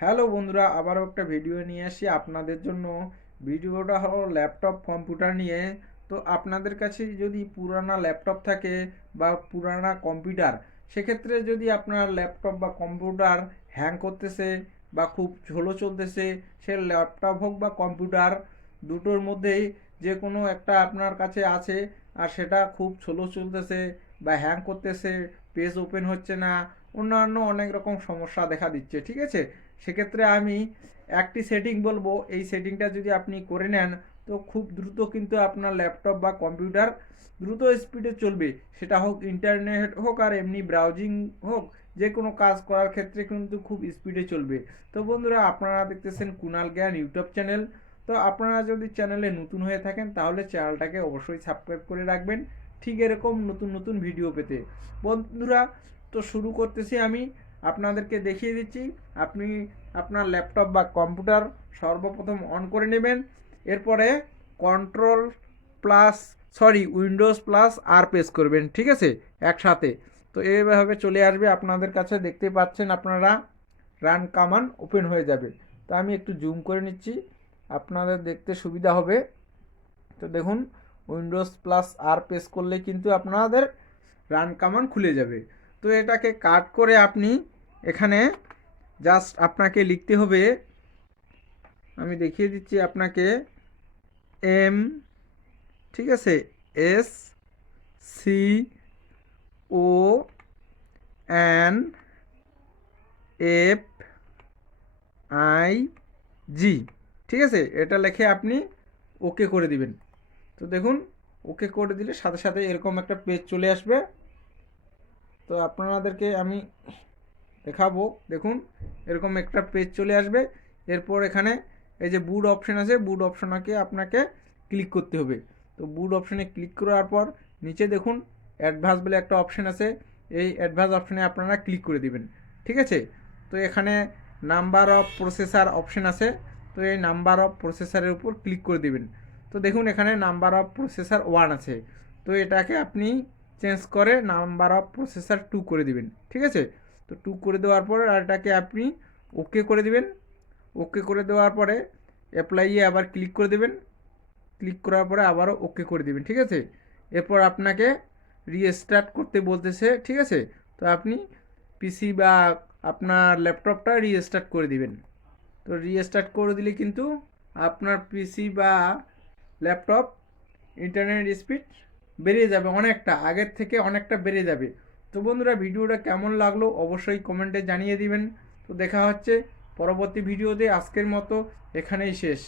Hello বন্ধুরা, আবারও একটা ভিডিও নিয়ে আসি আপনাদের জন্য। ভিডিওটা হলো ল্যাপটপ কম্পিউটার নিয়ে। তো আপনাদের কাছে যদি পুরানা ল্যাপটপ থাকে বা পুরানা কম্পিউটার, সেক্ষেত্রে যদি আপনার ল্যাপটপ বা কম্পিউটার হ্যাং করতেছে বা খুব স্লো চলতেছে, সে ল্যাপটপ হোক বা কম্পিউটার, দুটোর মধ্যেই যে কোনো একটা আপনার কাছে আছে আর সেটা খুব স্লো চলতেছে বা হ্যাং করতেছে, পেজ ওপেন হচ্ছে না, অন্যান্য অনেক রকম সমস্যা দেখা দিচ্ছে, ঠিক আছে। সেক্ষেত্রে আমি একটি সেটিং বলবো, এই সেটিংটা যদি আপনি করে নেন তো খুব দ্রুত কিন্তু আপনার ল্যাপটপ বা কম্পিউটার দ্রুত স্পিডে চলবে। সেটা হোক ইন্টারনেট হোক আর এমনি ব্রাউজিং হোক, যে কোনো কাজ করার ক্ষেত্রে কিন্তু খুব স্পিডে চলবে। তো বন্ধুরা, আপনারা দেখতেছেন কুণাল জ্ঞান ইউটিউব চ্যানেল। তো আপনারা যদি চ্যানেলে নতুন হয়ে থাকেন তাহলে চ্যানেলটাকে অবশ্যই সাবস্ক্রাইব করে রাখবেন, ঠিক এরকম নতুন নতুন ভিডিও পেতে। বন্ধুরা, তো শুরু করতেছি আমি। আপনাদেরকে দেখিয়ে দিচ্ছি। আপনি আপনার ল্যাপটপ বা কম্পিউটার সর্বপ্রথম অন করে নেবেন। এরপরে কন্ট্রোল প্লাস উইন্ডোজ প্লাস আর প্রেস করবেন, ঠিক আছে, একসাথে। তো এইভাবে চলে আসবে আপনাদের কাছে, দেখতে পাচ্ছেন আপনারা রান কমান্ড ওপেন হয়ে যাবে। তো আমি একটু জুম করে নিচ্ছি, আপনাদের দেখতে সুবিধা হবে। তো দেখুন, উইন্ডোজ প্লাস আর প্রেস করলে কিন্তু আপনাদের রান কমান্ড খুলে যাবে। তো এটাকে কাট করে আপনি এখানে জাস্ট আপনাকে লিখতে হবে, আমি দেখিয়ে দিচ্ছি আপনাকে, এম, ঠিক আছে, S, C, O, N, F, I, G, ঠিক আছে। এটা লিখে আপনি ওকে করে দিবেন। তো দেখুন, ওকে করে দিলে সাথে সাথে এরকম একটা পেজ চলে আসবে। তো আপনাদেরকে আমি দেখাবো, দেখুন এরকম একটা পেজ চলে আসবে। এরপর এখানে এই যে বুট অপশন আছে, বুট অপশনকে আপনাকে ক্লিক করতে হবে। তো বুট অপশনে ক্লিক করার পর নিচে দেখুন অ্যাডভান্স বলে একটা অপশন আছে, এই অ্যাডভান্স অপশনে আপনারা ক্লিক করে দিবেন, ঠিক আছে। তো এখানে নাম্বার অফ প্রসেসর অপশন আছে, তো এই নাম্বার অফ প্রসেসরের উপর ক্লিক করে দিবেন। তো দেখুন এখানে নাম্বার অফ প্রসেসর 1 আছে, তো এটাকে আপনি চেঞ্জ করে নাম্বার অফ প্রসেসর 2 করে দিবেন, ঠিক আছে। তো 2 করে দেওয়ার পর আর এটাকে আপনি ওকে করে দিবেন। ওকে করে দেওয়ার পরে অ্যাপ্লাইয়ে আবার ক্লিক করে দেবেন। ক্লিক করার পরে আবারও ওকে করে দিবেন, ঠিক আছে। এরপর আপনাকে রিস্টার্ট করতে বলতেছে, ঠিক আছে। তো আপনি পিসি বা আপনার ল্যাপটপটা রিস্টার্ট করে দিবেন। তো রিস্টার্ট করে দিলে কিন্তু আপনার পিসি বা ল্যাপটপ ইন্টারনেট স্পিড বেড়ে যাবে, অনেকটা আগের থেকে অনেকটা বেড়ে যাবে। তো বন্ধুরা, ভিডিওটা কেমন লাগলো অবশ্যই কমেন্টে জানিয়ে দিবেন। তো দেখা হচ্ছে পরবর্তী ভিডিওতে, আজকের মতো এখানেই শেষ।